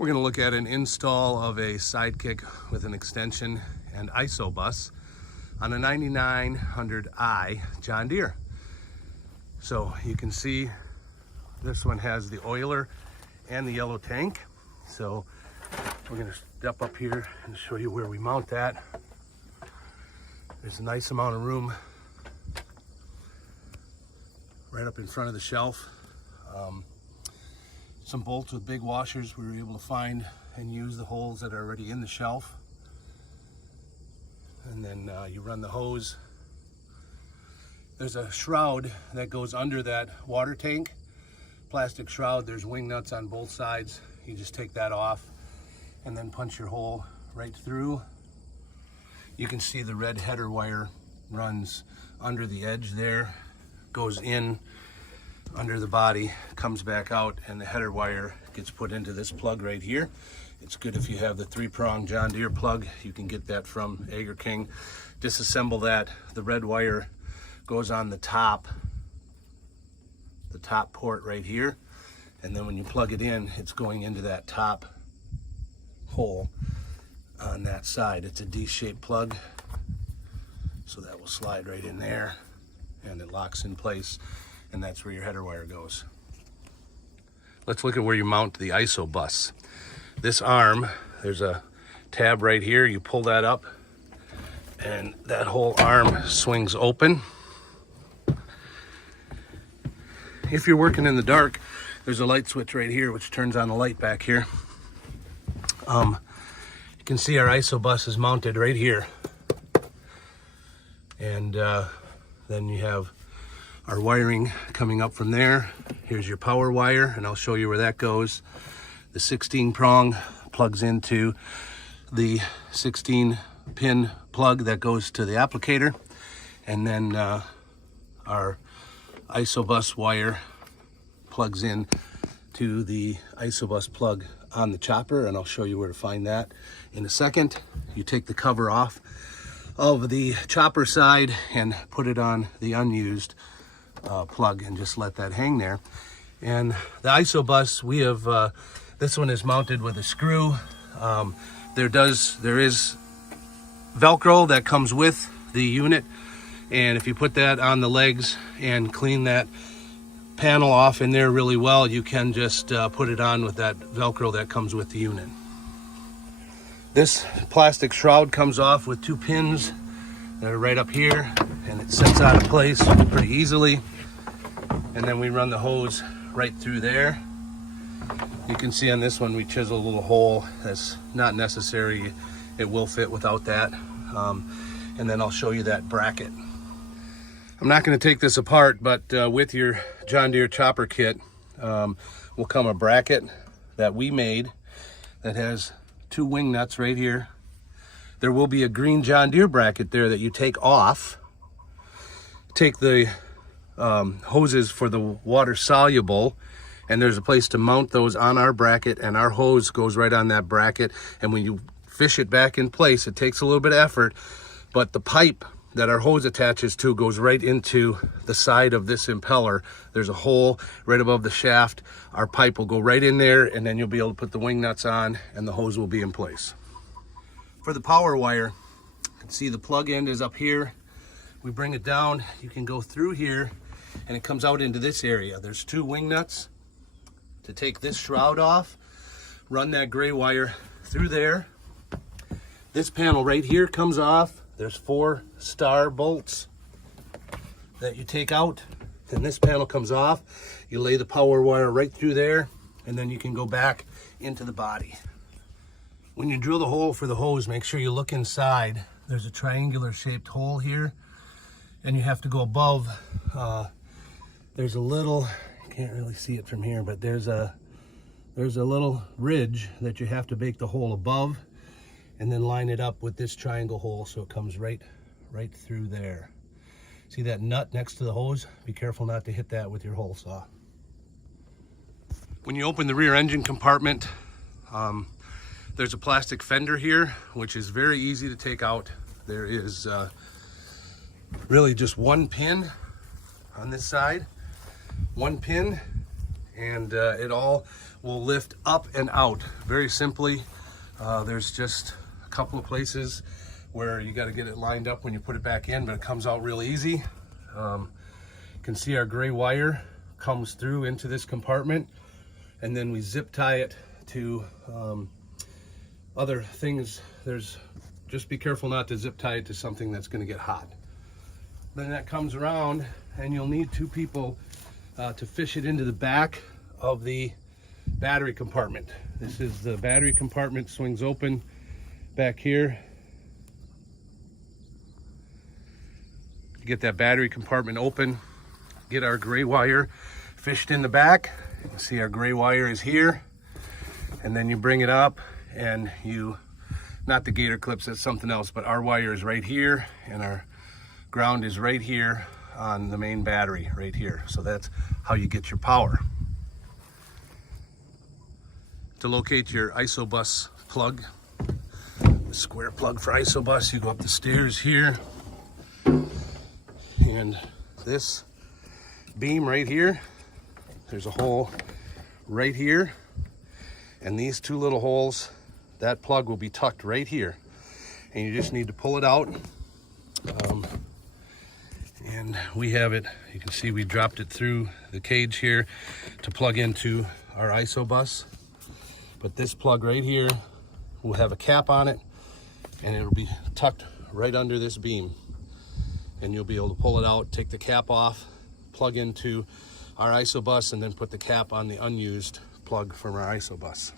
We're going to look at an install of a sidekick with an extension and ISO bus on a 9900i John Deere. So you can see this one has the oiler and the yellow tank. So we're going to step up here and show you where we mount that. There's a nice amount of room right up in front of the shelf. Some bolts with big washers we were able to find and use the holes that are already in the shelf. And then you run the hose. There's a shroud that goes under that water tank. Plastic shroud, there's wing nuts on both sides. You just take that off and then punch your hole right through. You can see the red header wire runs under the edge there, goes in under the body, comes back out, and the header wire gets put into this plug right here. It's good if you have the 3-prong John Deere plug. You can get that from Agri-King. Disassemble that. The red wire goes on the top port right here, and then when you plug it in, it's going into that top hole on that side. It's a D-shaped plug, so that will slide right in there and it locks in place, and that's where your header wire goes. Let's look at where you mount the ISO bus. This arm, there's a tab right here. You pull that up and that whole arm swings open. If you're working in the dark, there's a light switch right here which turns on the light back here. You can see our ISO bus is mounted right here, and then you have our wiring coming up from there. Here's your power wire, and I'll show you where that goes. The 16-prong plugs into the 16-pin plug that goes to the applicator, and then our ISO bus wire plugs in to the ISO bus plug on the chopper, and I'll show you where to find that in a second. You take the cover off of the chopper side and put it on the unused plug and just let that hang there. And the ISO bus, we have this one is mounted with a screw. There is Velcro that comes with the unit, and if you put that on the legs and clean that panel off in there really well, you can just put it on with that Velcro that comes with the unit. This plastic shroud comes off with 2 pins that are right up here, and it sets out of place pretty easily. And then we run the hose right through there. You can see on this one we chisel a little hole. That's not necessary. It will fit without that. And then I'll show you that bracket. I'm not going to take this apart, but with your John Deere chopper kit will come a bracket that we made that has 2 wing nuts right here. There will be a green John Deere bracket there that you take off. Take the hoses for the water soluble, and there's a place to mount those on our bracket, and our hose goes right on that bracket. And when you fish it back in place, it takes a little bit of effort, but the pipe that our hose attaches to goes right into the side of this impeller. There's a hole right above the shaft. Our pipe will go right in there, and then you'll be able to put the wing nuts on and the hose will be in place. For the power wire, you can see the plug end is up here. We bring it down, you can go through here, and it comes out into this area. There's 2 wing nuts to take this shroud off. Run that gray wire through there. This panel right here comes off. There's 4 star bolts that you take out. Then this panel comes off. You lay the power wire right through there, and then you can go back into the body. When you drill the hole for the hose, make sure you look inside. There's a triangular shaped hole here, and you have to go above. There's a little, you can't really see it from here, but there's a little ridge that you have to bake the hole above, and then line it up with this triangle hole so it comes right through there. See that nut next to the hose? Be careful not to hit that with your hole saw. When you open the rear engine compartment, there's a plastic fender here, which is very easy to take out. There is really just 1 pin on this side. 1 pin, and it all will lift up and out very simply. There's just a couple of places where you got to get it lined up when you put it back in, but it comes out real easy. You can see our gray wire comes through into this compartment, and then we zip tie it to other things. Just be careful not to zip tie it to something that's going to get hot. Then that comes around, and you'll need two people to fish it into the back of the battery compartment. This is the battery compartment, swings open back here. Get that battery compartment open, get our gray wire fished in the back. You can see our gray wire is here, and then you bring it up and you, not the gator clips, that's something else, but our wire is right here and our ground is right here on the main battery right here. So that's how you get your power. To locate your isobus plug, the square plug for isobus, you go up the stairs here, and this beam right here, there's a hole right here, and these two little holes, that plug will be tucked right here, and you just need to pull it out. And we have it, you can see we dropped it through the cage here to plug into our isobus. But this plug right here will have a cap on it, and it'll be tucked right under this beam. And you'll be able to pull it out, take the cap off, plug into our isobus, and then put the cap on the unused plug from our isobus.